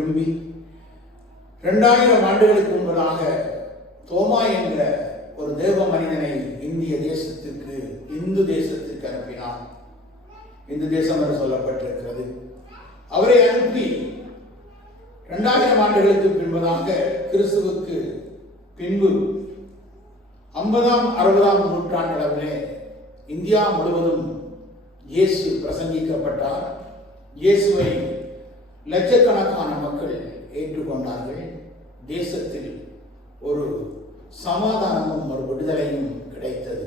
திரும்பி 2000 ஆண்டுகளுக்கு முன்பதாக தோமா என்ற ஒரு தேவ மனிதனை இந்திய தேசத்துக்கு, இந்து தேசத்துக்கு அனுப்பினார். இந்து தேசம் என்று சொல்லப்பட்டிருக்கிறது. அவரை அனுப்பி 2000 ஆண்டுகளுக்கு பின்பதாக கிறிஸ்துவுக்கு பின்பு 50ஆம் 60ஆம் நூற்றாண்டளவிலே இந்தியா முழுவதும் இயேசு பிரசங்கிக்கப்பட்டார். இயேசுவை லட்சக்கணக்கான மக்கள் ஏற்றுக்கொண்டார்கள். தேசத்தில் ஒரு சமாதானமும் ஒரு விடுதலையும் கிடைத்தது.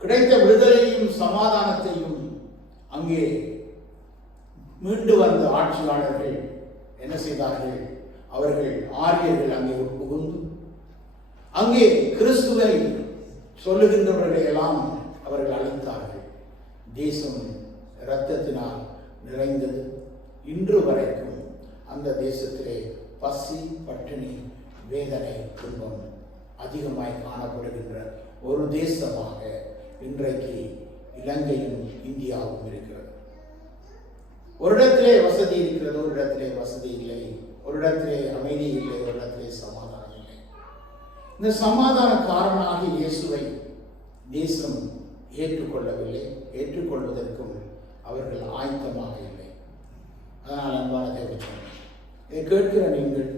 கிடைத்த விடுதலையும் சமாதானத்தையும் அங்கே மீண்டு வந்த ஆட்சியாளர்கள் என்ன செய்தார்கள்? அவர்கள் ஆரியர்கள் அங்கே புகுந்து அங்கே கிறிஸ்துவை சொல்லுகின்றவர்களை எல்லாம் அவர்கள் அழைத்தார்கள். தேசம் இரத்தத்தினால் நிறைந்தது. இன்று வரைக்கும் அந்த தேசத்திலே பசி, பட்டினி, வேதனை, துன்பம் அதிகமாய் காணப்படுகின்ற ஒரு தேசமாக இன்றைக்கு இலங்கையும் இந்தியாவும் இருக்கிறது. ஒரு இடத்திலே வசதி இருக்கிறது, ஒரு இடத்திலே வசதி இல்லை, ஒரு இடத்திலே அமைதி இல்லை, ஒரு இடத்திலே சமாதானம் இல்லை. இந்த சமாதானக்காரனாக இயேசுவை தேசம் ஏற்றுக்கொள்ளவில்லை. ஏற்றுக்கொள்வதற்கும் அவர்கள் ஆயத்தமாக இல்லை. அதனால் அன்பான தேவச்சனம், இதை கேட்கிற நீங்கள்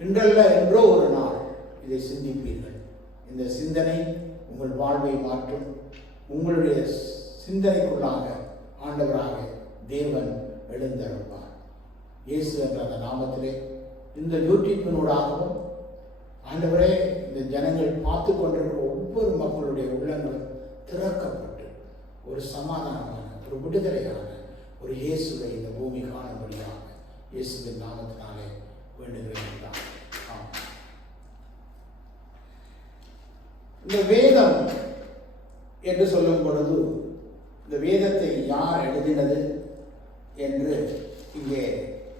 இன்றல்ல என்றோ ஒரு நாள் இதை சிந்திப்பீர்கள். இந்த சிந்தனை உங்கள் வாழ்வை மாற்றும். உங்களுடைய சிந்தனைக்குள்ளாக ஆண்டவராக தேவன் எழுந்தருள்வார். இயேசு என்ற அந்த நாமத்திலே இந்த யூடியூப்பினூடாகவும் ஆண்டவரே இந்த ஜனங்கள் பார்த்து கொண்டிருக்கிற ஒவ்வொரு மக்களுடைய உள்ளங்களும் திறக்கப்பட்டு ஒரு சமாதானமான, ஒரு விடுதலையான ஒரு இயேசுவை இந்த பூமி காணும்படியாக இயேசுவின் நாமத்தினாலே வேண்டுகிறேன். இந்த வேதம் என்று சொல்லும் பொழுது இந்த வேதத்தை யார் எழுதினது என்று இங்கே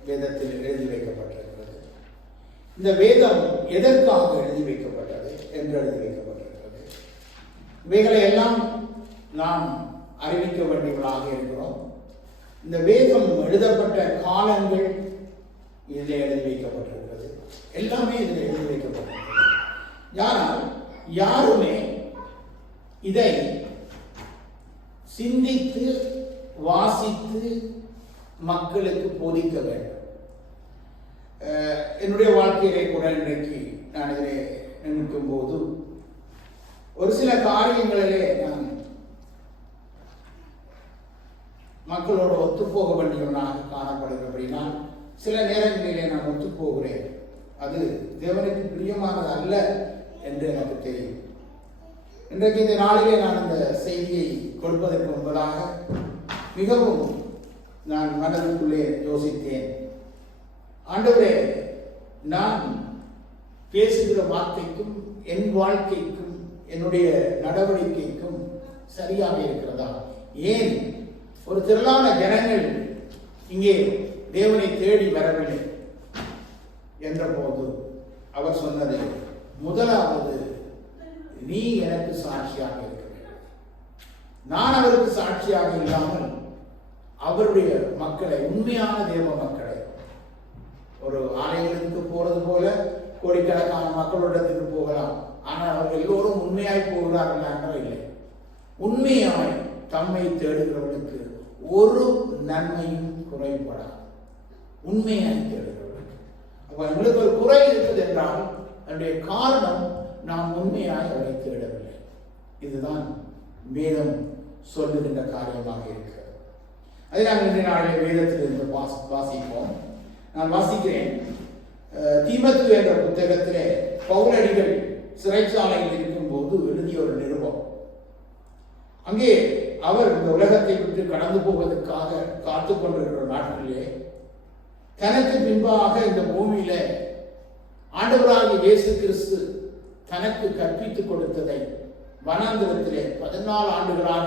வேதத்தில் எழுதி வைக்கப்பட்டிருக்கிறது. இந்த வேதம் எதற்காக எழுதி வைக்கப்பட்டது என்று எழுதி வைக்கப்பட்டிருக்கிறது. இவைகளை எல்லாம் நாம் அறிவிக்க வேண்டியவர்களாக இருக்கிறோம். இந்த வேதம் எழுதப்பட்ட காலங்கள் இதில் எழுதி வைக்கப்பட்டிருக்கிறது. எல்லாமே இதில் எழுதி வைக்கப்பட்டிருக்கிறது. ஆனால் யாருமே இதை சிந்தித்து வாசித்து மக்களுக்கு போதிக்க வேண்டும். என்னுடைய வாழ்க்கையிலே கூட இன்றைக்கு நான் இதிலே நினைக்கும் போது ஒரு சில காரியங்களிலே நான் மக்களோட ஒத்துப்போக வேண்டியவனாக காணப்படுகிறபடினா சில நேரங்களிலே நான் ஒத்துப்போகிறேன். அது தேவனுக்கு பிரியமானது அல்ல என்று எனக்கு தெரியும். இன்றைக்கு இந்த நாளிலே நான் இந்த செய்தியை கொடுப்பதற்கு முன்பதாக மிகவும் நான் மனதுக்குள்ளே யோசித்தேன். ஆண்டவரே, நான் பேசுகிற வார்த்தைக்கும் என் வாழ்க்கைக்கும் என்னுடைய நடவடிக்கைக்கும் சரியாக இருக்கிறதா? ஏன் ஒரு திரளான ஜனங்கள் இங்கே தேவனை தேடி வரவில்லை என்ற போது அவர் சொன்னது, முதலாவது நீ எனக்கு சாட்சியாக இருக்க வேண்டும். நான் அவருக்கு சாட்சியாக இல்லாமல் அவருடைய மக்களை, உண்மையான தேவ மக்களை, ஒரு ஆலயங்களுக்கு போறது போல கோடிக்கணக்கான மக்களிடத்துக்கு போகலாம், ஆனால் அவர்கள் எல்லோரும் உண்மையாய் போகிறார்கள் என்றால் இல்லை. உண்மையாய் தம்மை தேடுகிறவர்களுக்கு ஒரு நன்மையும் குறைபடாது. உண்மையாய் தேடுகிறவர்களுக்கு. அப்ப எங்களுக்கு ஒரு குறை இருக்குது என்றால் அதனுடைய காரணம் நாம் உண்மையாய் அவரை தேடவில்லை. இதுதான் வேதம் சொல்லுகின்ற காரியமாக இருக்கிறது. அதை நாங்கள் இன்றைய நாளிலே வேதத்திலிருந்து வாசிப்போம். நான் வாசிக்கிறேன். தீமத்து என்ற புத்தகத்திலே பவுலடிகள் சிறைச்சாலையில் இருக்கும்போது எழுதிய ஒரு நிருபம். அங்கே அவர் இந்த உலகத்தை விட்டு கடந்து போவதற்காக காத்து கொண்டிருக்கிற நாட்களிலே தனக்கு பின்பாக இந்த பூமியில ஆண்டவராகிய இயேசு கிறிஸ்து தனக்கு கற்பித்துக் கொடுத்ததை வனாந்திரத்திலே 14 ஆண்டுகளாக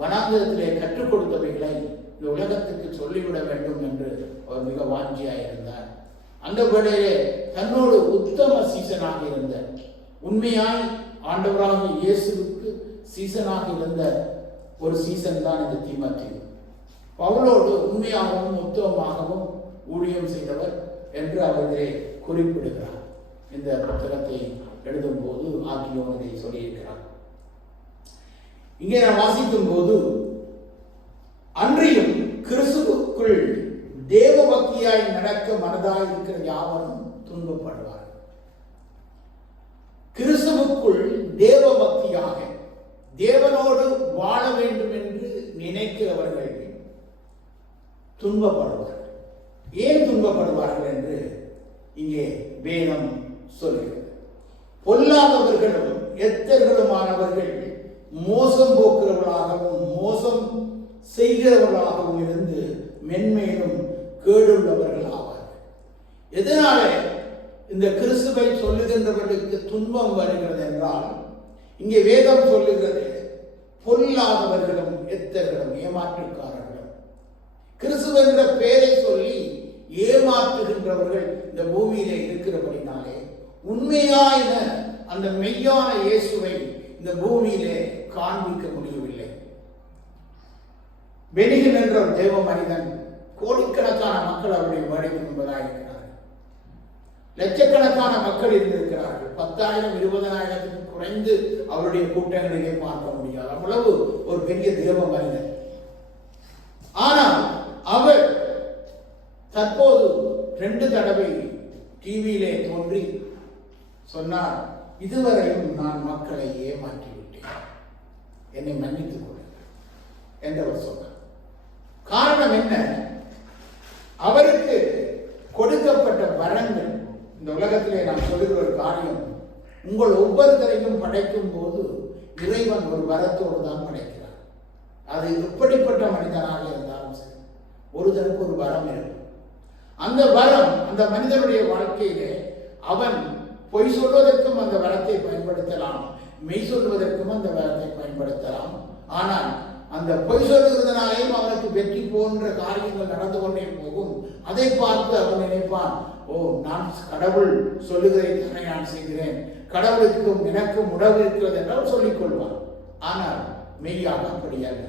வனாந்திரத்திலே கற்றுக் கொடுத்தவைகளை இந்த உலகத்துக்கு சொல்லிவிட வேண்டும் என்று அவர் மிக வாஞ்சியாயிருந்தார். அந்த வேளையிலே தன்னோடு உத்தம சீசனாக இருந்த, உண்மையாய் ஆண்டவராகிய இயேசுவுக்கு சீசனாக இருந்த ஒரு சீசன் தான் இந்த தீமோத்தேயு. பவுலோடு உண்மையாகவும் உத்தமமாகவும் ஊழியம் செய்தவர் என்று அவர்களே குறிப்பிடுகிறார். இந்த புத்தகத்தை எழுதும் போது ஆகியோன் இதை சொல்லியிருக்கிறார். இங்கே நான் வாசிக்கும் போது, அன்றியும் கிறிஸ்துவுக்குள் தேவ பக்தியாய் நடக்க மனதாய் இருக்கிற யாவரும் துன்பப்படுவார். கிறிஸ்துவுக்குள் தேவ பக்தியாக தேவனோடு வாழ வேண்டும் என்று நினைக்கிறவர்கள் துன்பப்படுவார்கள். ஏன் துன்பப்படுவார்கள் என்று இங்கே வேதம் சொல்கிறது. பொல்லாதவர்களும் எத்தர்களுமானவர்கள் மோசம் போக்குறவர்களாகவும் மோசம் செய்கிறவர்களாகவும் இருந்து மென்மேலும் கேடுள்ளவர்கள் ஆவார்கள். எதனால இந்த கிறிஸ்துவை சொல்லுகின்றவர்களுக்கு துன்பம் வருகிறது என்றால், இங்கே வேதம் சொல்லுகிறது பொல்லாதவர்களும் எத்தர்களும் ஏமாற்றுக்காரர்களும். கிறிஸ்துவ என்ற பெயரை சொல்லி ஏமாற்றுகின்றவர்கள் இந்த பூமியிலே இருக்கிறபடினாலே உண்மையான அந்த மெய்யான இயேசுவை இந்த பூமியிலே காண்பிக்க முடியவில்லை. பெனிகன் என்ற தேவ மனிதன் கோடிக்கணக்கான மக்கள் அவருடைய வருகை என்பதாக இருக்கிறார்கள். லட்சக்கணக்கான மக்கள் இருந்திருக்கிறார்கள். 10,000 20,000 குறைந்து அவருடைய கூட்டங்களிலே பார்க்க முடியாது. அவ்வளவு ஒரு பெரிய தேவ மனிதன். ஆனால் அவர் தற்போது 2 தடவை டிவியிலே தோன்றி சொன்னார், இதுவரையும் நான் மக்களை ஏமாற்றி விட்டேன், என்னை மன்னித்துக் கொள்ளுங்கள் என்றவர் சொன்னார். காரணம் என்ன? அவருக்கு கொடுக்கப்பட்ட வரங்கள். இந்த உலகத்திலே நான் சொல்லுகிற ஒரு காரியம், உங்கள் ஒவ்வொருத்தரையும் படைக்கும் போது இறைவன் ஒரு வரத்தோடு தான் படைக்கிறார். அது எப்படிப்பட்ட மனிதனாக இருந்தாலும் சரி, ஒருத்தருக்கு ஒரு வரம் இருக்கும். அந்த வரம் அந்த மனிதனுடைய வாழ்க்கையிலே அவன் பொய் சொல்வதற்கும் அந்த வரத்தை பயன்படுத்தலாம், மெய் சொல்வதற்கும் அந்த வரத்தை பயன்படுத்தலாம். ஆனால் அந்த பொய் சொல்லுகிறதுனாலேயும் அவனுக்கு வெற்றி போன்ற காரியங்கள் நடந்து கொண்டே போகும். அதை பார்த்து அவன் நினைப்பான், ஓ, நான் கடவுள் சொல்லுகிறதை நான் செய்கிறேன், கடவுளுக்கும் எனக்கும் உறவு இருக்கிறது என்றால் சொல்லிக் கொள்வான். ஆனால் மெய்யாக அப்படியல்ல.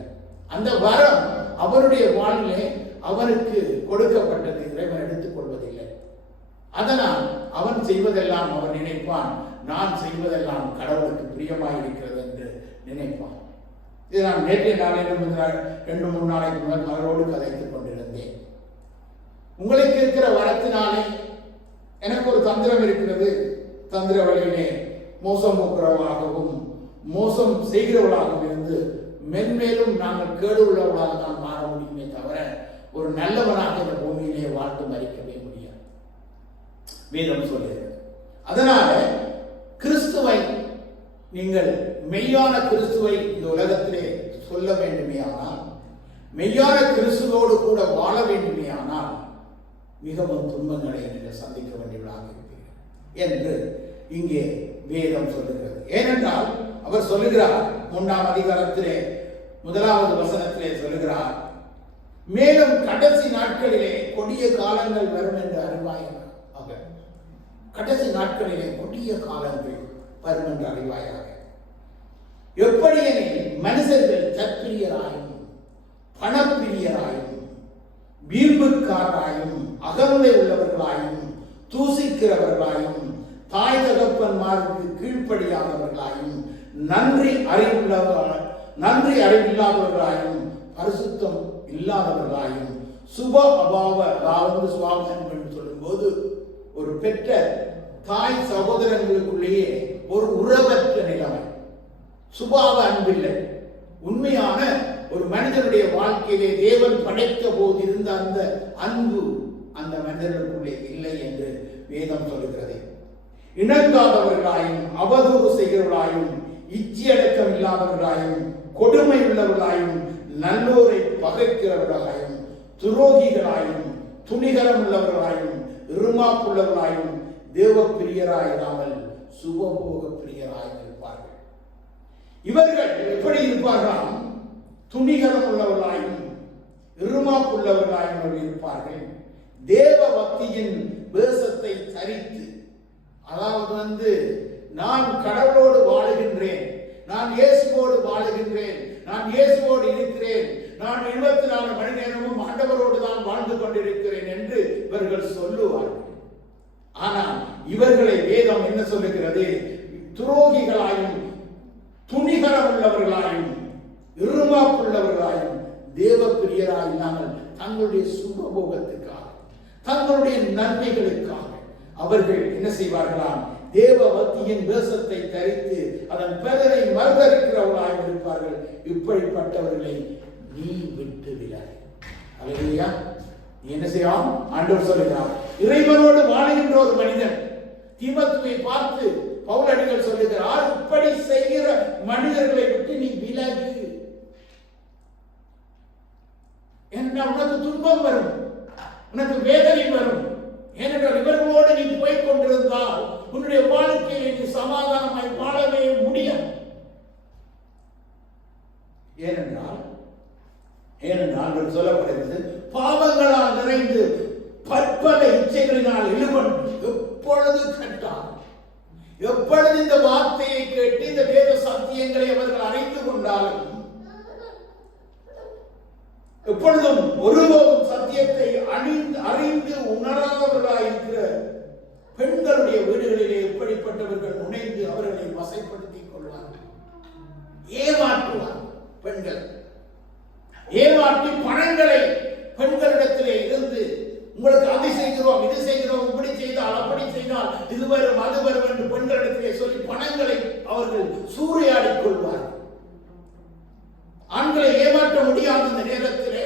அந்த வரம் அவனுடைய வாழ்விலே அவனுக்கு கொடுக்கப்பட்டது இறைவன் எடுத்துக் கொள்வதில்லை. அதனால் அவன் செய்வதெல்லாம் அவன் நினைப்பான், நான் செய்வதெல்லாம் கடவுளுக்கு பிரியமாயிருக்கிறது என்று நினைப்பான். இது நான் நேற்றைய நாளிலும் 2-3 நாளைக்கு முதல் அவரோடு கதைத்துக் கொண்டிருந்தேன். உங்களுக்கு இருக்கிற வரத்தினாலே எனக்கு ஒரு தந்திரம் இருக்கிறது, தந்திர வழியிலே மோசம் போக்குறவர்களாகவும் மோசம் செய்கிறவர்களாகவும் இருந்து மென்மேலும் நாங்கள் கேடு உள்ளவர்களாக தான் மாற முடியுமே தவிர ஒரு நல்லவனாக இந்த பூமியிலே வாழ்ந்து மறிக்கவே முடியாது, வேதம் சொல்லுகிறது. அதனால கிறிஸ்துவை நீங்கள் மெய்யான கிறிஸ்துவை இந்த உலகத்திலே சொல்ல வேண்டுமே ஆனால், மெய்யான கிறிஸ்துவோடு கூட வாழ வேண்டுமே ஆனால் மிகவும் துன்பங்களை நீங்கள் சந்திக்க வேண்டியவர்களாக இருப்பீர்கள் என்று இங்கே வேதம் சொல்லுகிறது. ஏனென்றால் அவர் சொல்லுகிறார், 3ஆம் அதிகாரத்திலே 1வது வசனத்திலே சொல்லுகிறார், மேலும் கடைசி நாட்களிலே கொடிய காலங்கள் வரும் என்று அறிவாயாக. கடைசி நாட்களிலே கொடிய காலங்கள் வரும் என்று அறிவாயாக. எப்படி எனில் மனுஷர்கள் தற்பிரியராயும் பணப்பிரியராயும் வீம்புக்காரராயும் அகந்தை உள்ளவர்களாயும் தூசிக்கிறவர்களாயும் தாய் தகப்பன்மாருக்கு கீழ்ப்படியாதவர்களாயும் நன்றி அறிவில்லாதவர்களாயும் பரிசுத்தம் இல்லாதவர்களாயும் சுப அபாவ, அதாவது சுபாவம் என்று சொல்லும் போது ஒரு பெற்ற தாய் சகோதரங்களுக்குள்ளேயே ஒரு உறவற்ற நிலைமை, சுபாவ அன்பில்லை. உண்மையான ஒரு மனிதனுடைய வாழ்க்கையிலே தேவன் படைத்த போது இருந்த அந்த அன்பு அந்த மனிதர்களுக்குள்ளே இல்லை என்று வேதம் சொல்லுகிறது. இணங்காதவர்களாயும் அவதூறு செய்கிறவர்களாயும் இச்சையடக்கம் இல்லாதவர்களாயும் கொடுமை உள்ளவர்களாயும் நல்லோரை பகைக்கிறவர்களாயும் துரோகிகளாயும் துணிகரம் உள்ளவர்களாயும் இருமாப்புள்ளவர்களாயும் தேவ பிரியராயிராமல் சுபபோக பிரியராய் இருப்பார்கள். இவர்கள் எப்படி இருப்பார்களாம்? துணிகரம் உள்ளவர்களாயும் இருமாப்புள்ளவர்களாயும் இருப்பார்கள். தேவ பக்தியின் வேஷத்தை தரித்து, அதாவது நான் கடவுளோடு வாழுகின்றேன், நான் இயேசுவோடு வாழுகின்றேன், நான் இயேசுவோடு இருக்கிறேன், நான் 24 மணி நேரமும் ஆண்டவரோடு தான் வாழ்ந்து கொண்டிருக்கிறேன் என்று இவர்கள் சொல்லுவார்கள். ஆனால் இவர்களை வேதம் என்ன சொல்லுகிறது? துரோகிகளாயும் துணிகரம் உள்ளவர்களாயும் இருமாப்புள்ளவர்களாயும் தேவ பிரியராய் இல்லாமல் தங்களுடைய சுகபோகத்துக்காக தங்களுடைய நன்மைகளுக்காக அவர்கள் என்ன செய்வார்களாம்? தேவ பக்தியின் வேஷத்தை தரித்து அதன் பெயரை மறுதளிக்கிறவர்களாக இருப்பார்கள். இப்படிப்பட்டவர்களை நீ விட்டு விலகு. அல்லேலூயா. நீ என்ன செய்யலாம்? ஆண்டவர் சொல்லுகிறார், இறைவனோடு வாழுகின்ற ஒரு மனிதன் தீமோத்தேயுவை பார்த்து பவுலடிகள் சொல்லுகிறார், இப்படி செய்கிற மனிதர்களை விட்டு நீ விலகு. உனக்கு துன்பம் வரும், உனக்கு வேதனை வரும். ஏனென்றால் இவர்களோடு நீ போய் கொண்டிருந்தால் உன்னுடைய வாழ்க்கையை நீ சமாதானமாய் வாழவே முடியாது. ஏனென்றால் சொல்லப்படுகிறது, பாவங்களால் நிறைந்து பற்பல இச்சைகளினால் இழுவன் எப்பொழுது கட்டான். எப்பொழுது இந்த வார்த்தையை கேட்டு இந்த வேத சத்தியங்களை அவர்கள் அறிந்து கொண்டாலும், எப்பொழுதும் ஒருவரும் சத்தியத்தை அறிந்து உணராதவர்களாயிருக்கிற பெண்களுடைய வீடுகளிலே எப்படிப்பட்டவர்கள் நுழைந்து அவர்களை வசைப்படுத்திக் கொள்வார்கள், ஏமாற்றுவார். பெண்கள் ஏமாற்றி பணங்களை பெண்களிடத்திலே இருந்து உங்களுக்கு அது செய்கிறோம், இது செய்கிறோம், இப்படி செய்தால் அப்படி செய்தால் இது வரும் அது வரும் என்று பெண்களிடத்திலே சொல்லி பணங்களை அவர்கள் சூறையாடிக் கொள்வார்கள். ஆண்களை ஏமாற்ற முடியாத இந்த நேரத்திலே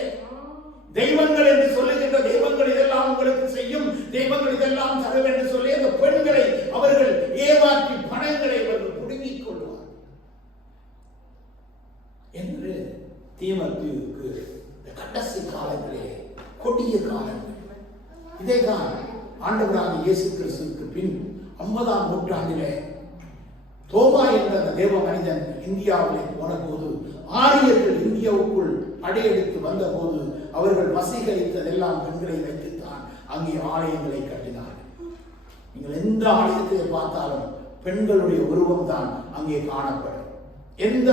தெய்வங்கள் என்று சொல்லுகின்ற தெய்வங்கள் இதெல்லாம் உங்களுக்கு செய்யும், தெய்வங்கள் இதெல்லாம் தரும் என்று சொல்லி அந்த பெண்களை அவர்கள் ஏமாற்றி பணங்களை அவர்கள் புடுங்கிக் கொள்வார் என்று தீமோத்தேயுவுக்கு கடைசி காலங்களே கொடிய காலங்கள். இதைதான் ஆண்டவராகிய இயேசு கிறிஸ்துவுக்கு பின் 50ஆம் நூற்றாண்டிலே தோமா என்ற அந்த தேவ மனிதன் இந்தியாவிலே போன போது, ஆரியர்கள் இந்தியாவுக்குள் படையெடுத்து வந்த போது அவர்கள் வசீகரித்ததெல்லாம் பெண்களை வைத்துத்தான் அங்கே ஆலயங்களை கட்டினார்கள். நீங்கள் எந்த ஆலயத்தை பார்த்தாலும் பெண்களுடைய உருவம் தான் அங்கே காணப்படும். எந்த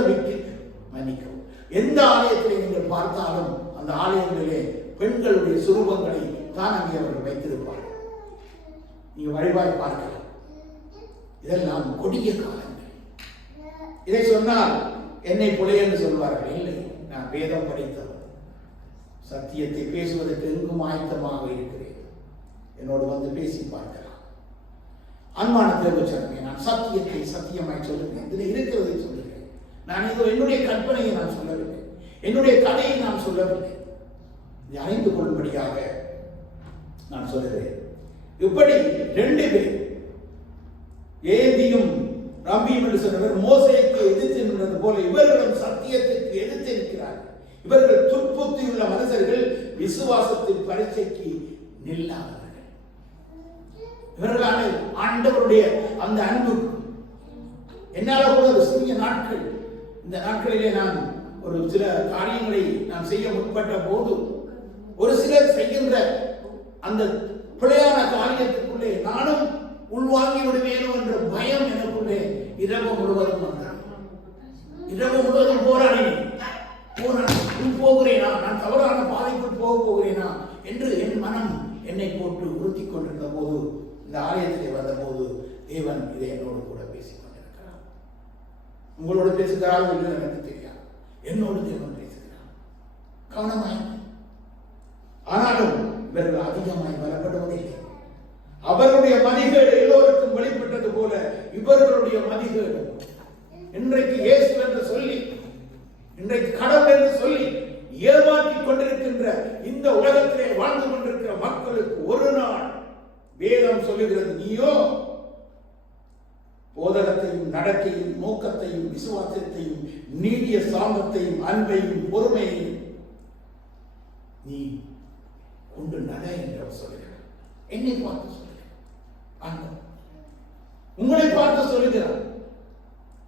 மன்னிக்கவும் எந்த ஆலயத்தை நீங்கள் பார்த்தாலும் அந்த ஆலயங்களிலே பெண்களுடைய சுரூபங்களை தான் அங்கே அவர்கள் வைத்திருப்பார்கள். நீங்க வழிபாய் பார்க்கலாம். இதெல்லாம் கொடிய காலங்கள். இதை சொன்னால் என்னை புலை என்று சொல்வார்கள். இல்லை, நான் வேதம் படித்தவன், சத்தியத்தை பேசுவதற்கு எங்கும் ஆயத்தமாக இருக்கிறேன். என்னோடு வந்து பேசி பார்க்கலாம். அன்பான தேவச்சனமே, நான் சத்தியத்தை சத்தியமாய் சொல்லுகிறேன். இதில் இருக்கிறதை சொல்லுகிறேன். நான் இதோ என்னுடைய கற்பனையை நான் சொல்லவில்லை, என்னுடைய கதையை நான் சொல்லவில்லை. இதை அறிந்து கொள்ளும்படியாக நான் சொல்லுகிறேன். இப்படி 2 பேர், ஏதியும் ரம்பியும் என்று சொன்னவர் மோசேக்கு எதிர்த்து நின்றது போல இவர்களும் சத்தியத்திற்கு எதிர்த்து நிற்கிறார்கள். இவர்கள் துர்ப்புத்தியுள்ள மனுஷர்கள், விசுவாசத்தின் பரீட்சைக்கு நில்லாதவர்கள். இவர்களான ஆண்டவருடைய அந்த அன்பு என்னால கூட ஒரு சிறிய நாட்கள், இந்த நாட்களிலே நான் ஒரு சில காரியங்களை நான் செய்ய முற்பட்ட போது ஒரு சிலர் செய்கின்ற அந்த பிழையான காரியத்துக்குள்ளே நானும் உள்வாங்கி விடுவேனோ என்ற பயம் எனக்குள்ளே இரவு முழுவதும் வந்தது. இரவு முழுவதும் போகிறேனா, நான் தவறான பாதைக்குள் போகிறேனா என்று என் மனம் என்னை போட்டு உறுத்தி கொண்டிருந்த போது, இந்த ஆலயத்திலே வந்த போது தேவன் இதை என்னோடு கூட பேசிக் கொண்டிருக்கிறார். உங்களோடு பேசுகிறாரோ என்று எனக்கு தெரியாது. என்னோடு தேவன் பேசுகிறார். கவனமாய். ஆனாலும் இவர்கள் அதிகமாய் வரப்படுவதில்லை. அவர்களுடைய மதிகேடு எல்லோருக்கும் வெளிப்பட்டது போல இவர்களுடைய மதிகேடு இன்றைக்கு இயேசு என்று சொல்லி, இன்றைக்கு கடவுள் என்று சொல்லி ஏமாற்றிக் கொண்டிருக்கின்ற இந்த உலகத்திலே வாழ்ந்து கொண்டிருக்கிற மக்களுக்கு ஒரு நாள் வேதம் சொல்லுகிறது, நீயோ போதகத்தையும் நடக்கையும் நோக்கத்தையும் விசுவாசத்தையும் நீடிய சாந்தத்தையும் அன்பையும் பொறுமையையும் நீ கொண்டு நட என்று சொல்லுகிறார். என்னை பார்த்து சொல்லுகிறார், உங்களை பார்த்து சொல்லுகிறார்.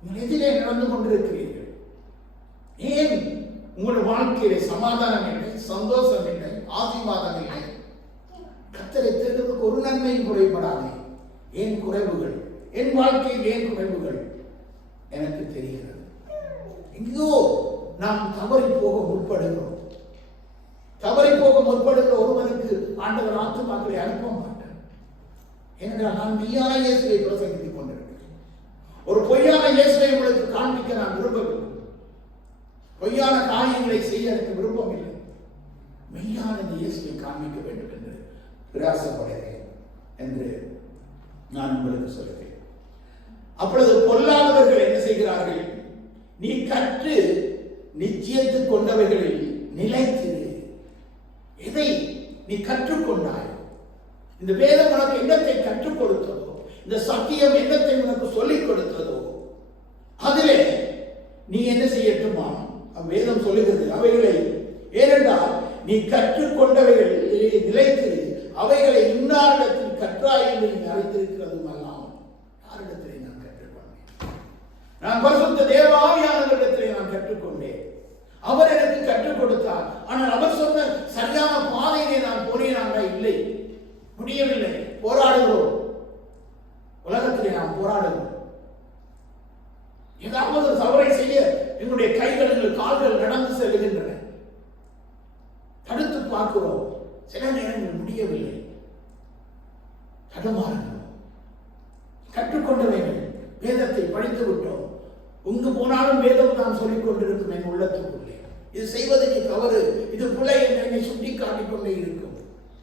நீங்கள் எதிரே நடந்து கொண்டிருக்கிறீர்கள். ஏன் உங்கள் வாழ்க்கையிலே சமாதானம் இல்லை, சந்தோஷம் இல்லை, ஆசீர்வாதம் இல்லை? கர்த்தரை தேடுவதற்கு ஒரு நன்மையும் குறைபடாதே. ஏன் குறைவுகள்? என் வாழ்க்கையில் ஏன் குறைவுகள்? எனக்கு தெரிகிறது. எங்கோ நாம் தவறி போக முற்படுகிறோம். தவறி போக முற்படுகிற ஒருவனுக்கு ஆண்டவர் ஆத்துமாக்களை அனுப்ப மாட்டார். ஏனென்றால் நான் மெய்யான இயேசுவை பிரசங்கித்துக் கொண்டிருக்கிறேன். ஒரு பொய்யான இயேசுவை உங்களுக்கு காண்பிக்க நான் விரும்பவில்லை. பொய்யான காரியங்களை செய்ய எனக்கு விருப்பம் இல்லை. மெய்யான இயேசுவை காண்பிக்க வேண்டும் என்று பிரயாசப்படுகிறேன் என்று நான் உங்களுக்கு சொல்கிறேன். அப்பொழுது பொல்லாதவர்கள் என்ன செய்கிறார்கள்? நீ கற்று நிச்சயத்து கொண்டவைகளில் நிலைத்திரு. எதை நீ கற்றுக்கொண்டாய்? இந்த வேதம் உனக்கு என்னத்தை கற்றுக் கொடுத்ததோ, இந்த சத்தியம் என்னத்தை உனக்கு சொல்லிக் கொடுத்ததோ, அதிலே நீ என்ன செய்யட்டுமா? வேதம் சொல்லுகிறது அவைகளை. ஏனென்றால் நீ கற்றுக்கொண்டவைகள் நிலைத்திரு, அவைகளை இன்னாரிடத்தில் கற்றாய் என்று நீ அறிந்திருக்கிறதும் அல்லாமல் யாரிடத்திலே நான் கற்றுக்கொண்டேன்? நான் பரிசுத்த தேவ ஆவியானவரிடத்திலே நான் கற்றுக்கொண்டேன். அவர் எனக்கு கற்றுக் கொடுத்தார். ஆனால் அவர் சொன்ன சரியான பாதையிலே நான் போனேனாங்க இல்லை, முடியவில்லை. போராடுகிறோம். உலகத்திலே நாம் போராடுகிறோம். ஏதாவது ஒரு தவறை செய்ய எங்களுடைய கைகள் கால்கள் நடந்து செல்கின்றன. தடுத்து பார்க்கிறோம். சில நேரங்கள் முடியவில்லை. தடுமாறுகிறோம். கற்றுக்கொண்டவைகள் வேதத்தை படித்து விட்டோம். உங்கு போனாலும் வேதம் தான் சொல்லிக் கொண்டிருக்கும் என் உள்ளத்துக்குள்ளே. இது செய்வது நீ தவறு, இது பிழை என்று என்னை சுட்டி காட்டிக் கொண்டே இருக்கும்.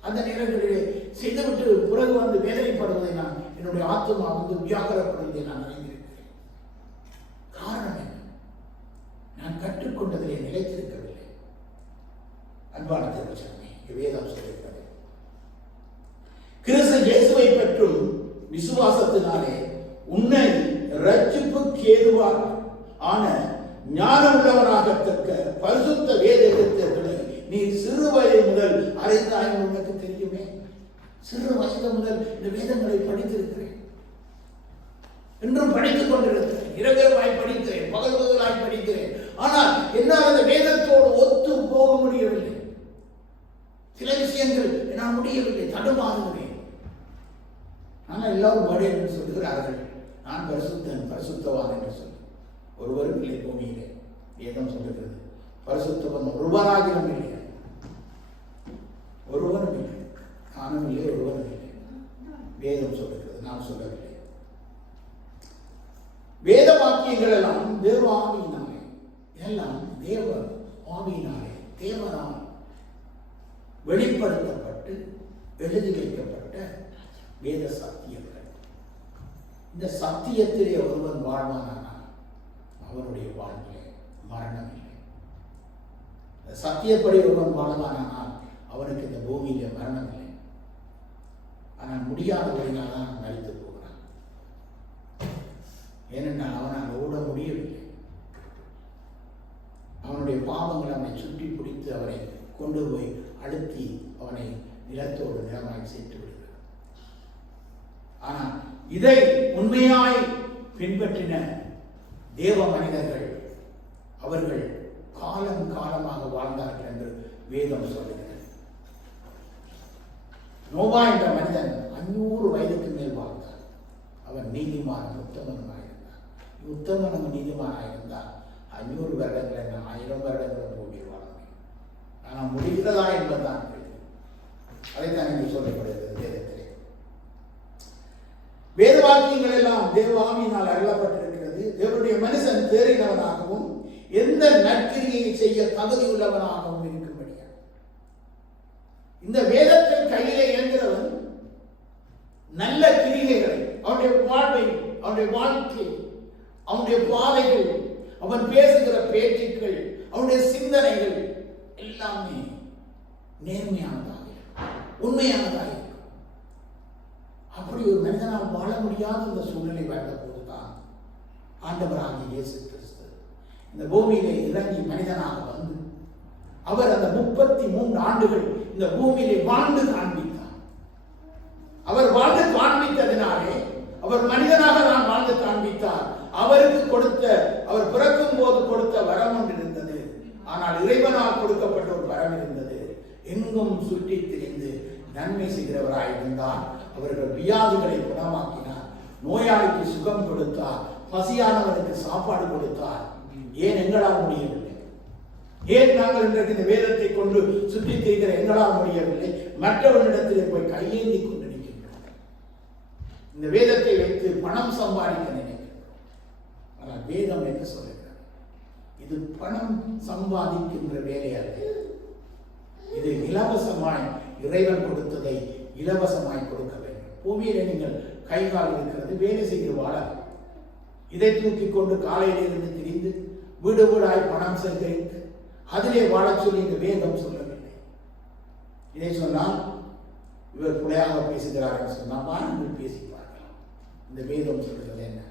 அந்த நேரங்களிலே செய்துவிட்டு பிறகு வந்து வேதனைப்படுவதை நான் என்னுடைய ஆத்மா வந்து வியாகரப்படுவதை நான் அறிந்திருக்கிறேன். காரணம் என்ன? நான் கற்றுக்கொண்டதிலே நிலைத்திருக்கவில்லை. அன்பான தேவச்சனமே, வேதம் சொல்லியிருக்கிறது, கிறிஸ்து இயேசுவை பற்றும் விசுவாசத்தினாலே உன்னை ரட்சிப்புக்கு ஏதுவாக ஆன ஞானம் உள்ளவனாகத்தக்க பரிசுத்த வேதத்தை நீ சிறு வயது முதல் அறிந்தாய். உனக்கு தெரியுமே, சிறு வயது முதல் இந்த வேதங்களை படித்திருக்கிறேன். இன்றும் படித்துக் கொண்டிருக்கிறேன். இரவிரவாய் படிக்கிறேன், பகல் பகலாய் படிக்கிறேன். ஆனால் என்னால் அந்த வேதத்தோடு ஒத்து போக முடியவில்லை. சில விஷயங்கள் நான் முடியவில்லை, தடுமாறுகிறேன். ஆனால் எல்லாரும் வடை என்று சொல்லுகிறார்கள். நான் பரிசுத்தன் பரிசுத்தவான் என்று சொல்லி ஒருவரும் இல்லை பூமியிலே. வேதம் சொல்லுகிறது பரிசுத்தவன் ஒருவராகிலும் இல்லை, ஒருவரும் இல்லை. நானும் இல்லை, ஒருவரும் இல்லை. வேதம் சொல்லுகிறது, நான் சொல்லவில்லை. வேத வாக்கியங்கள் எல்லாம் தேவ ஆவியினாலே, எல்லாம் தேவ ஆவியினாலே தேவனால் வெளிப்படுத்தப்பட்டு எழுதி வைக்கப்பட்ட வேத சத்தியங்கள். இந்த சத்தியத்திலே ஒருவன் வாழ்வானானால் அவனுடைய வாழ்விலே மரணம் இல்லை. சத்தியப்படி ஒருவன் வாழ்வானானால் அவனுக்கு இந்த பூமியிலே மரணம் இல்லை. ஆனால் முடியாதவனால் தான் மரித்து போகிறான். ஏனென்றால் அவனால் ஓட முடியவில்லை. அவனுடைய பாவங்கள் அவனை சுற்றி பிடித்து அவனை கொண்டு போய் அழுத்தி அவனை நிலத்தோடு நிலமாய் சேர்த்து விடுகிறார். ஆனால் இதை உண்மையாய் பின்பற்றின தேவ மனிதர்கள் அவர்கள் காலம் காலமாக வாழ்ந்தார்கள் என்று வேதம் சொல்லுகிறது. நோவா என்ற மனிதன் 500 வயதுக்கு மேல் வாழ்ந்தார். அவன் நீதிமான், உத்தமனாயிருந்தார். உத்தமனும் நீதிமானாயிருந்தார். 500 வருடங்கள் என்ன, 1000 வருடங்கள் கூடி வாழ முடியும். ஆனால் முடிகிறதா என்பதுதான் அதைத்தான் இங்கே சொல்லப்படுகிறது வேதத்திலே. வேத வாக்கியங்கள் எல்லாம் தேவ ஆவியினால் அருளப்பட்டிருக்கிறது. தேவனுடைய மனுஷன் தேறினவனாகவும் எந்த நற்கிரியை செய்ய தகுதி உள்ளவனாகவும் இருக்கும்படியா இந்த வேதத்தை கையிலே ஏந்திரவன் நல்ல கிரிகைகளை, அவனுடைய வாழ்வை, அவனுடைய வாழ்க்கை, அவனுடைய பாதைகள், அவன் பேசுகிற பேச்சுக்கள், அவனுடைய சிந்தனைகள் எல்லாமே நேர்மையானதாக, உண்மையானதாக இருக்கும். அப்படி ஒரு மனிதனால் வாழ முடியாத இந்த சூழ்நிலை வந்த போதுதான் ஆண்டவராகிய இயேசு கிறிஸ்து இந்த பூமியிலே இறங்கி மனிதனாக வந்து அவர் அந்த 33 ஆண்டுகள் இந்த பூமியிலே வாழ்ந்து காண்பித்தார். அவர் வாழ்ந்து காண்பித்ததினாலே அவர் மனிதனாக தான் வாழ்ந்து காண்பித்தார். அவருக்கு கொடுத்த, அவர் பிறக்கும் போது கொடுத்த வரம் ஒன்று இருந்தது. ஆனால் இறைவனால் கொடுக்கப்பட்ட ஒரு வரம் இருந்தது. எங்கும் சுற்றி திரிந்து நன்மை செய்கிறவராயிருந்தார். அவர்கள் வியாதிகளை குணமாக்கினார், நோயாளிக்கு சுகம் கொடுத்தார், பசியானவருக்கு சாப்பாடு கொடுத்தார். ஏன் எங்களால் முடியவில்லை? ஏன் நாங்கள் இன்றைக்கு இந்த வேதத்தை கொண்டு சுற்றி திரிகிற எங்களால் முடியவில்லை? மற்றவனிடத்திலே போய் கையேந்தி கொண்டு நிற்கின்றோம். இந்த வேதத்தை வைத்து பணம் சம்பாதிக்க நினைக்கிறோம். ஆனால் வேதம் என்ன சொல்லுகிறது? இது பணம் சம்பாதிக்கின்ற வேலை அல்ல. இது இலவசமாய் இறைவன் கொடுத்ததை இலவசமாய் கொடுக்க வேண்டும். பூமியில நீங்கள் கை கால் இருக்கிறது, வேலை செய்து வாழ. இதை தூக்கி கொண்டு காலையிலிருந்து திரிந்து வீடு வீடாய் பணம் சேகரித்து அதிலே வாழ சொல்லி இந்த வேதம் சொல்லவில்லை. இதை சொன்னால் இவர் பிள்ளையாக பேசுகிறார் என்று சொன்னால் வாருங்கள் பேசி பார்க்கலாம். இந்த வேதம் சொல்கிறது என்ன?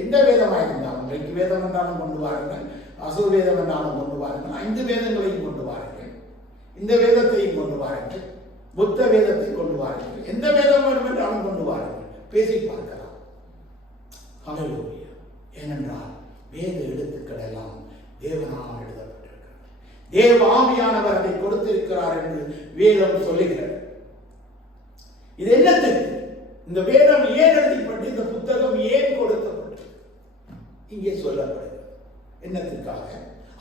எந்த வேதமாக இருந்தாலும், இன்றைக்கு வேதம் என்றாலும் கொண்டு வாருங்கள், அசுர வேதம் என்றாலும் கொண்டு வாருங்கள், 5 வேதங்களையும் கொண்டு வாருங்கள், இந்த வேதத்தையும் கொண்டு வாருங்கள், புத்த வேதத்தை கொண்டு வாருங்கள், எந்த வேதம் வேண்டும் என்றாலும் கொண்டு வாருங்கள், பேசி பார்க்கலாம். ஹல்லேலூயா. ஏனென்றால் வேத எழுத்துக்கள் எல்லாம் தேவனால் எழுதப்பட்டிருக்கிறது. தேவ ஆவியானவர் அதை கொடுத்திருக்கிறார் என்று வேதம் சொல்லுகிறது. இது என்னத்துக்கு? இந்த வேதம் ஏன் எழுதப்பட்டு, இந்த புத்தகம் ஏன் கொடுக்கப்பட்டது? இங்கே சொல்லப்படுகிறது. என்னத்துக்காக?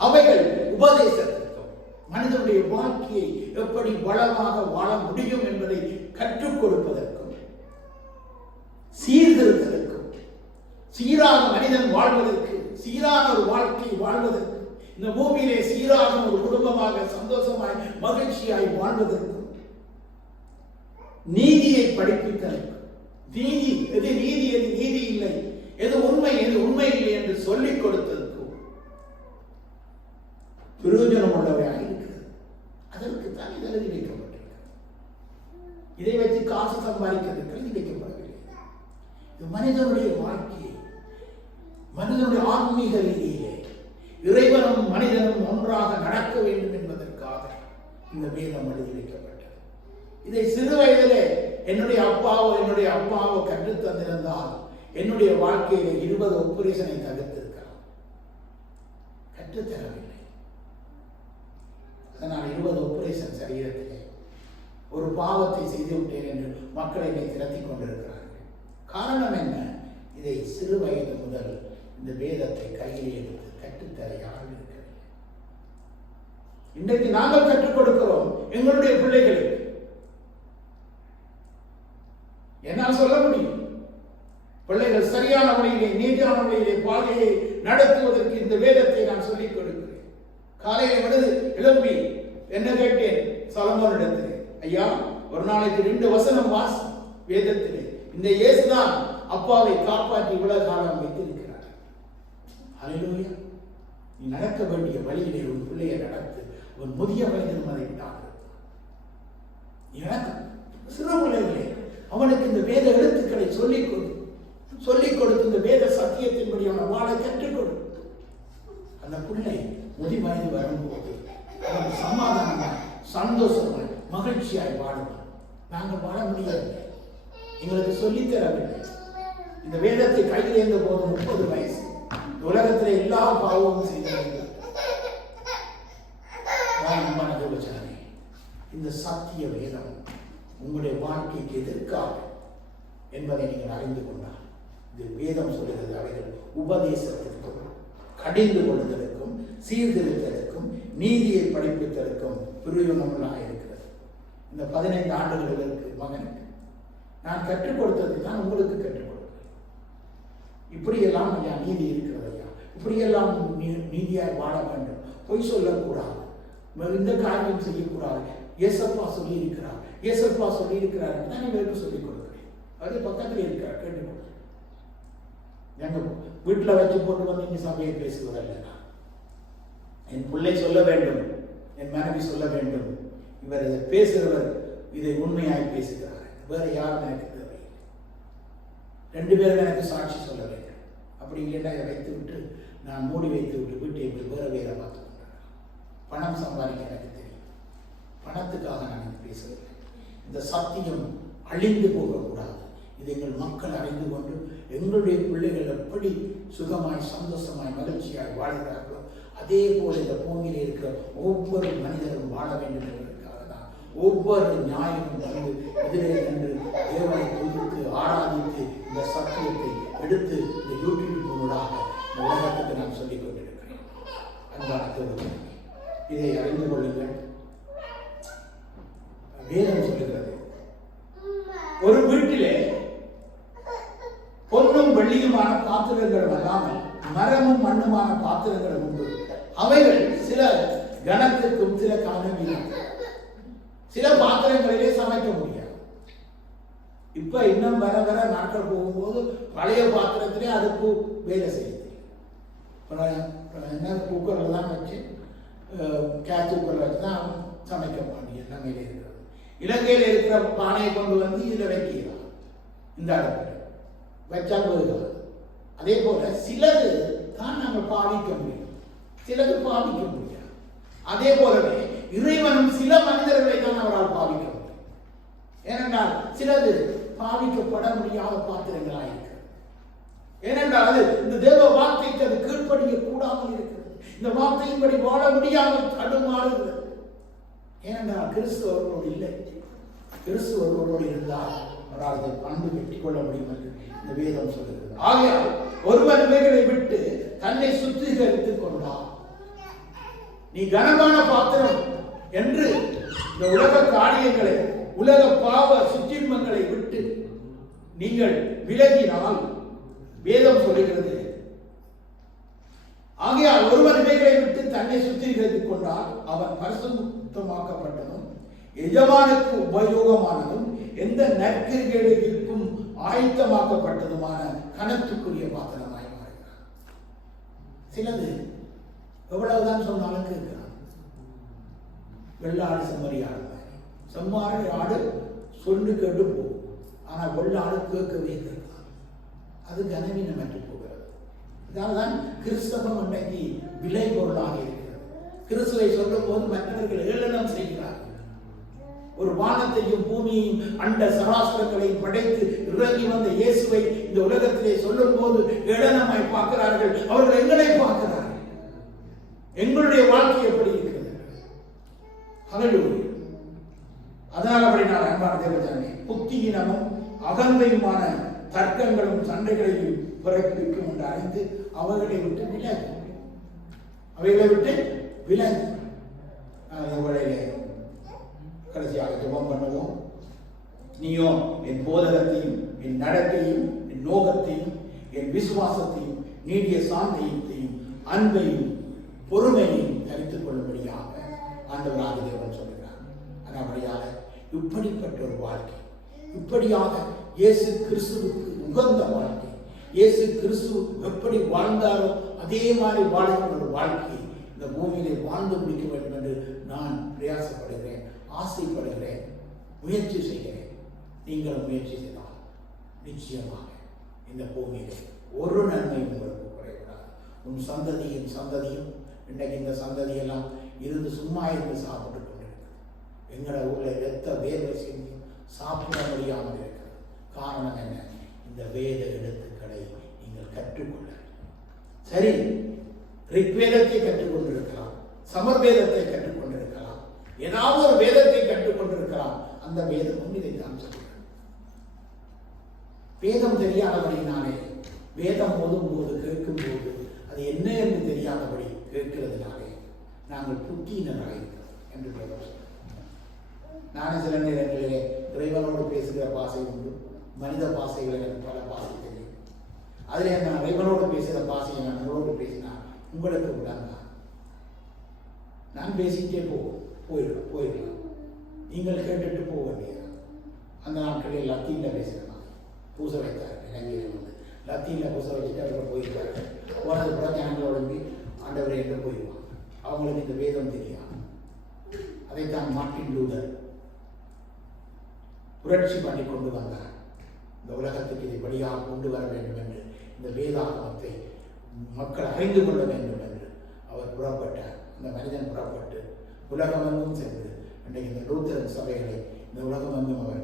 அவைகள் உபதேசத்திற்கும் மனிதனுடைய வாழ்க்கையை எப்படி வளமாக வாழ முடியும் என்பதை கற்றுக் கொடுப்பதற்கும், சீர்திருத்தலுக்கும், சீராக மனிதன் வாழ்வதற்கு, சீரான ஒரு வாழ்க்கை வாழ்வதற்கு, இந்த பூமியிலே சீராக ஒரு குடும்பமாக சந்தோஷமாய் மகிழ்ச்சியாய் வாழ்வதற்கும், நீதியை படிப்பித்தலுக்கும், நீதி எது நீதி எது நீதி இல்லை, எது உண்மை எது உண்மை இல்லை என்று சொல்லிக் கொடுத்ததற்கும் பிரயோஜனம் உள்ளவையாக இருக்கிறது. அதற்கு தான் இது எழுதி வைக்கப்பட்டிருக்கிறது. இதை வச்சு காசு சம்பாதிக்கிறதுக்கு எழுதி வைக்கப்படவில்லை. இது மனிதனுடைய வாழ்க்கையை, மனிதனுடைய ஆன்மீக ரீதியிலே இறைவனும் மனிதனும் ஒன்றாக நடக்க வேண்டும் என்பதற்காக இந்த வேதம் எழுதி வைக்கப்பட்டது. இதை சிறு வயதிலே என்னுடைய அப்பாவோ கற்றுத் தந்திருந்தால் என்னுடைய வாழ்க்கையில 20 ஆபரேஷனை தவிர்த்திருக்கலாம். கற்றுத்தரவில்லை. அதனால் 20 ஆபரேஷன் சரீரத்திலே ஒரு பாவத்தை செய்து விட்டேன் என்று மக்களை திரட்டிக் கொண்டிருக்கிறார்கள். காரணம் என்ன? இதை சிறு வயது முதல் இந்த வேதத்தை கையில் எடுத்து கற்றுத்தர யாரும் இருக்கவில்லை. இன்றைக்கு நாங்கள் கற்றுக் கொடுக்கிறோம் எங்களுடைய பிள்ளைகளுக்கு. என்னால் சொல்ல முடியும், பிள்ளைகள் சரியான முறையிலே நீதியான முறையிலே பாதையை நடத்துவதற்கு இந்த வேதத்தை நான் சொல்லிக் கொடுக்கிறேன். காலையில் எழுப்பி என்ன கேட்டேன் சலமோனிடத்திலே, ஐயா ஒரு நாளைக்கு 2 வசனம் வாசி வேதத்திலே. இந்த இயேசுதான் அப்பாவை காப்பாற்றி இவ்வளவு காலம் வைத்திருக்கிறார். ஹல்லேலூயா. நீ நடக்க வேண்டிய வழியிலே ஒரு பிள்ளையை நடத்து. ஒரு முதிய வயதிலும் அதை விட்டாங்க. சிறு பிள்ளைகளே அவனுக்கு இந்த வேத எழுத்துக்களை சொல்லிக் கொடுத்து இந்த வேத சத்தியத்தின்படி அவனை வாழ கற்றுக் கொடுத்து அந்த பிள்ளை முதி வயது வரும்போது அவன் சமாதானமாய் சந்தோஷமாய் மகிழ்ச்சியாய் வாழுவான். நாங்கள் வாழ முடியவில்லை, எங்களுக்கு சொல்லித்தரவில்லை. இந்த வேதத்தை கையில் இருந்த போது 30 வயசு உலகத்தில் எல்லா பாவமும் செய்தார்கள். இந்த சத்திய வேதம் உங்களுடைய வாழ்க்கைக்கு எதிர்க்காக என்பதை நீங்கள் அறிந்து கொண்டால், இது வேதம் சொல்லுகிறது அவைகள் உபதேசத்திற்கும் கடிந்து கொள்ளுதலுக்கும் சீர்திருத்தலுக்கும் நீதியை படிப்பித்தலுக்கும் பிரயோஜனமாக இருக்கிறது. இந்த 15 ஆண்டுகளுக்கு மகனுக்கு நான் கற்றுக் கொடுத்தது தான் உங்களுக்கு கற்றுக் கொடுக்கிறேன். இப்படியெல்லாம் ஐயா நீதி இருக்கிறது, ஐயா இப்படியெல்லாம் நீதியாய் வாழ வேண்டும், பொய் சொல்லக்கூடாது, இந்த காரியம் செய்யக்கூடாது, ஏசப்பா சொல்லி இருக்கிறார், ஏசப்பா சொல்லி இருக்கிறார் தான் இவருக்கு சொல்லிக் கொடுக்கிறேன். அது பக்கத்தில் இருக்கிறார், கேட்டுக்கொள்ள. எங்க வீட்டில் வச்சு போட்டு வந்து இங்கே சபையை பேசுவதில்லை. என் பிள்ளை சொல்ல வேண்டும், என் மனைவி சொல்ல வேண்டும், இவர் இதை பேசுகிறவர் இதை உண்மையாய் பேசுகிறார், வேற யாரும் எனக்கு தேவையில்லை. 2 பேரும் எனக்கு சாட்சி சொல்ல வேண்டும். அப்படி இல்லைன்னா இதை வைத்து விட்டு நான் மூடி வைத்து விட்டு வீட்டை வேற வேற பார்த்து கொண்டார். பணம் சம்பாதிக்க எனக்கு தெரியும், பணத்துக்காக நான் பேசவில்லை. இந்த சத்தியம் அழிந்து போகக்கூடாது. இது எங்கள் மக்கள் அறிந்து கொண்டு எங்களுடைய பிள்ளைகள் எப்படி சுகமாய் சந்தோஷமாய் மகிழ்ச்சியாய் வாழ்கிறார்களோ அதே போல இந்த பூமியில் இருக்கிற ஒவ்வொரு மனிதரும் வாழ வேண்டும் என்பதற்காக தான் ஒவ்வொரு ஞாயிறும் வந்து எதிரே நின்று தேவனை துதித்து ஆராதித்து இந்த சத்தியத்தை எடுத்து இந்த யூடியூப் மூலமாக இந்த உலகத்துக்கு நான் சொல்லிக் கொண்டிருக்கிறேன். அன்பான தேவனே, இதை பூமியிலே பொன்னும் வெள்ளியுமான பாத்திரங்கள் அல்லாமல் மரமும் மண்ணுமான பாத்திரங்கள் உண்டு. அவைகள் சில கனத்துக்கும் சில கனவிலும் சில பாத்திரங்களிலே சமைக்க முடியாது. இப்ப இன்னும் வர வர நாட்கள் போகும்போது பழைய பாத்திரத்திலே அடுப்பு வேலை செய்யுது. என்ன குக்கர் தான் வச்சு கேஸ் குக்கர் வச்சு தான் சமைக்க முடியும். எல்லாமே இருக்கிறது. இலங்கையில் இருக்கிற பானையை கொண்டு வந்து இதில் வைக்கலாம். இந்த அடுப்பில் வச்சா போதும். அதே போல சிலது தான் நாங்கள் பாவிக்க முடியும், சிலது பாவிக்க முடியாது. அதே போலவே இறைவனும் சில மனிதர்களை தான் அவரால் பாவிக்க முடியும். ஏனென்றால் சிலது பாவிக்கப்பட முடியாத பாத்திரங்களாக இருக்கிறது. ஏனென்றால் அது இந்த தேவ வார்த்தைக்கு அது கீழ்ப்படிய கூடாமல் இருக்கிறது. இந்த வார்த்தையின்படி வாழ முடியாமல் தடுமாறுகிறது. ஏனென்றால் கிறிஸ்து அவர்களோடு இல்லை. கிறிஸ்து அவர்களோடு இருந்தால் அவரால் அதை பண்பு வெற்றி கொள்ள முடியும் என்று இந்த வேதம் சொல்கிறது. ஆகையால் ஒருவன் இவைகளை விட்டு தன்னை சுத்திகரித்துக் கொண்டார். நீ கனமான பாத்திரம் என்று இந்த உலக காரியங்களை, உலக பாவ சுற்றின்மங்களை விட்டு நீங்கள் விலகினால் வேதம் சொல்லுகிறது. ஆகையால் ஒருவன் இவைகளை விட்டு தன்னை சுத்திகரித்துக் கொண்டால் அவன் பரிசுத்தமாக்கப்பட்டதும் எஜமானுக்கு உபயோகமானதும் எந்த நற்கிரிகளுக்கும் ஆயத்தமாக்கப்பட்டதுமான கனத்துக்குரிய பாத்திரமாய் மாறுகிறான். சிலது எவ்வளவுதான் சொன்னாலும் கேட்கிறான். வெள்ளாடு செம்மறியாடு, செம்மாறு ஆடு சொல்லு கேட்டு போகும். ஆனால் வெள்ளாடு கேட்கவே கேட்கலாம். அது கனவீனமற்று போகிறது. இதனால்தான் கிறிஸ்தவம் அன்றைக்கு விலை பொருளாக இருக்கிறது. கிறிஸ்துவை சொல்லும் போது மற்றவர்கள் ஏளனம் செய்கிறார்கள். ஒரு வானத்தையும் பூமியையும் அண்ட சராசரங்களையும் படைத்து இறங்கி வந்த இயேசுவை இந்த உலகத்திலே சொல்லும் போது ஏளனமாய் பார்க்கிறார்கள். அவர்கள் எங்களை பார்க்கிறார்கள். எங்களுடைய வாழ்க்கை எப்படி இருக்கிறது? அதனால் அப்படி நான் அன்பான தேவஜனமே, புத்தியினமும் அகந்தையுமான தர்க்கங்களும் சண்டைகளையும் பிறப்பிக்கும் என்று அறிந்து அவைகளை விட்டு விலகு. அவைகளை விட்டு விலகு. கடைசியாக ஜெபம் பண்ணுவோம். நீயோ என் போதகத்தையும் என் நடத்தையும் என் நோகத்தையும் என் விசுவாசத்தையும் நீடிய சாந்தத்தையும் அன்பையும் பொறுமையையும் தரித்துக் கொள்ளும்படியாக ஆண்டவராக தேவன் சொல்கிறார். அதனால இப்படிப்பட்ட ஒரு வாழ்க்கை, இப்படியாக இயேசு கிறிஸ்துவுக்கு உகந்த வாழ்க்கை, இயேசு கிறிஸ்து எப்படி வாழ்ந்தாரோ அதே மாதிரி வாழ்கிற ஒரு வாழ்க்கை இந்த பூமியிலே வாழ்ந்து முடிக்க வேண்டும் என்று நான் பிரயாசப்படுகிறேன், ஆசைப்படுகிறேன், முயற்சி செய்கிறேன். நீங்கள் முயற்சி செய்தால் நிச்சயமாக இந்த பூமியிலே ஒரு நன்மை உங்களுக்கு குறைவிடாது. உன் சந்ததியின் சந்ததியும் இன்றைக்கு இந்த சந்ததியெல்லாம் இருந்து சும்மா இருந்து சாப்பிட்டு கொண்டிருக்கிறது. எங்களோட ஊரில் ரத்த வேர்வை செஞ்சு சாப்பிட முடியாமல் இருக்கிறது. காரணம் என்ன? இந்த வேத எழுத்துக்களை நீங்கள் கற்றுக்கொள்ள. சரி, ரிக்வேதத்தை கற்றுக்கொண்டிருக்கலாம், சமர்வேதத்தை கற்றுக்கொண்டிருக்கலாம், ஏதாவது ஒரு வேதத்தை கற்றுக்கொண்டிருக்கலாம். அந்த வேதமும் இதைத்தான் சொல்கிறேன். வேதம் தெரியாதபடினாலே, வேதம் ஓதும் போது கேட்கும் போது அது என்ன என்று தெரியாதபடி கேட்கிறதுனாலே நாங்கள் புத்தியினராக இருக்கிறோம் என்று சொல்கிறோம். நானும் சில நேரங்களிலே இறைவனோடு பேசுகிற பாசை உண்டு, மனித பாசைகள் எனக்கு பல பாசை தெரியும். அதில் நான் இறைவனோடு பேசுகிற பாசையை நான் உங்களோடு பேசினா உங்களுக்கு விடாங்க. நான் பேசிக்கிட்டே போயிடலாம். நீங்கள் கேட்டுட்டு போக வேண்டியது. அந்த நாட்களில் லத்தீனில் பேசுகிறேன். பூச வைத்தார்கள். இலங்கையில் வந்து லத்தீனில் பூச வச்சுட்டு அவர்கள் போயிருக்கார்கள். போனது கூட ஞானங்கள் ஒழுங்கி ஆண்டவரை என்று போயிடுவாங்க. அவங்களுக்கு இந்த வேதம் தெரியாது. அதைத்தான் மார்ட்டின் லூதர் புரட்சி பண்ணி கொண்டு வந்தார். இந்த உலகத்துக்கு இதை வழியாக கொண்டு வர வேண்டும் என்று, இந்த வேதாகமத்தை மக்கள் அறிந்து கொள்ள வேண்டும் என்று அவர் புறப்பட்டார். இந்த மனிதன் புறப்பட்டு உலகமெங்கும் சென்று இன்றைக்கு இந்த லூத்தரன் சபைகளை இந்த உலகமெங்கும் அவர்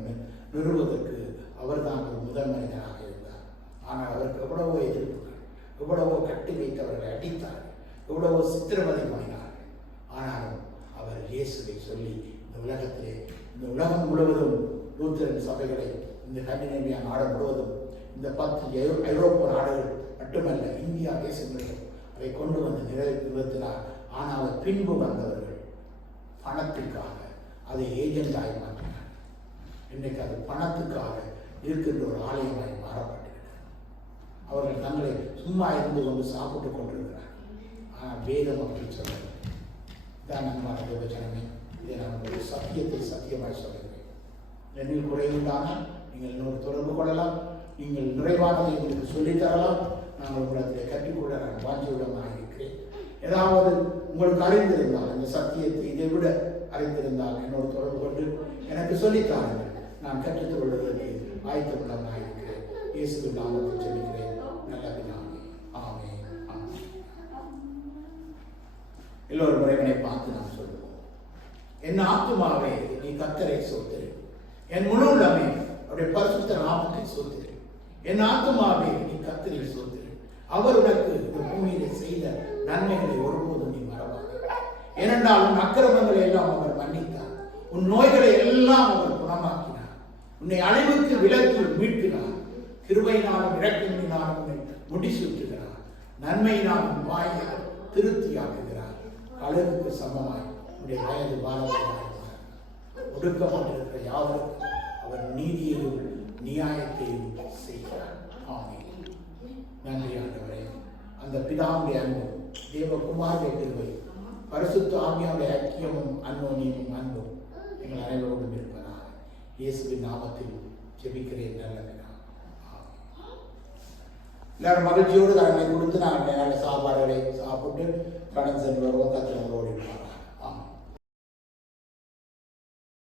நிறுவுவதற்கு அவர்தான் ஒரு முதல் மனிதனாக இருந்தார். ஆனால் அவருக்கு எவ்வளவோ எதிர்ப்புகள், எவ்வளவோ கட்டி வைத்தவர்களை அடித்தார்கள், எவ்வளவோ சித்திரவதை பண்ணினார்கள். ஆனாலும் அவர் இயேசுவை சொல்லி இந்த உலகத்திலே, இந்த உலகம் முழுவதும் லூத்தரன் சபைகளை, இந்த ஸ்காண்டினேவியா நாடு முழுவதும், இந்த 10 ஐரோப்பிய நாடுகள் மட்டுமல்ல, இந்தியா தேசங்களிலும் அதை கொண்டு வந்து நிறைவேற்றினார். ஆனால் பின்பு வந்தவர்கள் பணத்திற்காக அதை ஏஜெண்டாகி மாற்றினார். இன்றைக்கு அது பணத்துக்காக இருக்கின்ற ஒரு ஆலயமாய் மாறப்பட்டிருக்கிறார். அவர்கள் தங்களை சும்மா இருந்து கொண்டு சாப்பிட்டுக் கொண்டிருக்கிறார். ஆனால் வேதம் அப்படி சொல்லுங்கள். இதான் நண்பான தேவஜனமே, இதை நான் ஒரு சத்தியத்தை சத்தியமாய் சொல்லுகிறேன். என்னில் குறைவுண்டான நீங்கள் இன்னொரு தொடர்பு கொள்ளலாம். நீங்கள் நிறைவானதை உங்களுக்கு சொல்லித்தரலாம். நான் உங்களிடத்தில் கற்றுக்கொள்ள நான் வாஞ்சியுடமாக இருக்கிறேன். ஏதாவது உங்களுக்கு அறிந்திருந்தால், இந்த சத்தியத்தை இதை விட அறிந்திருந்தால் என்னோட தொடர்பு கொண்டு எனக்கு சொல்லித்தாருங்கள். நான் கற்றுக் கொள்வதற்கு ஆயத்தமுள்ளவனாக இருக்கிறேன். இயேசுவின் நாமத்தில் சொல்லுகிறேன். நல்ல பிதாவே. ஆமென். ஆமென். எல்லோரும் இறைவனை பார்த்து நாம் சொல்லுவோம். என் ஆத்துமாவே நீ கர்த்தரை ஸ்தோத்திரி. என் முழு உள்ளமே அவருடைய பரிசுத்த நாமத்தை ஸ்தோத்திரி. என் ஆத்துமாவே நீ கர்த்தரை ஸ்தோத்திரி. அவர் உனக்கு இந்த பூமியிலே செய்த நன்மைகளை ஒருபோதும் நீ மறவாதே. ஏனென்றால் உன் அக்கிரமங்களை எல்லாம் அவர் மன்னித்தார். உன் நோய்களை எல்லாம் அவர் குணமாக்கினார். உன்னை அழிவுக்கு விலக்கி மீட்கிறார். கிருபையினாலும் இரக்கத்தினாலும் உன்னை முடிசூட்டுகிறார். நன்மையினாலும் வாயை திருப்தியாக்குகிறார். அழகுக்கு சமமாய் உன்னுடைய வயது பாலமாய் ஒடுக்கப்பட்டிருக்கிற யாவருக்கும் அவர் நீதியையும் நியாயத்தையும் செய்கிறார். ஆமென். நன்றி ஆண்டவரே. அந்த பிதாவுடைய அன்பும் தேவகுமாரனுடைய கிருபை பரிசுத்த ஆவியானுடைய ஐக்கியமும் அன்யோன்யமும் அன்பும் எங்கள் அனைவரோடும் இருப்பதாக இயேசுவின் நாமத்தில் ஜெபிக்கிறேன். நல்ல பிதா. எல்லாரும் மகிழ்ச்சியோடு கடனை கொடுத்து நாங்கள் சாப்பாடுகளை சாப்பிட்டு கடன் சென்று வருவோம். கத்திரங்களோடு இருப்பாங்க.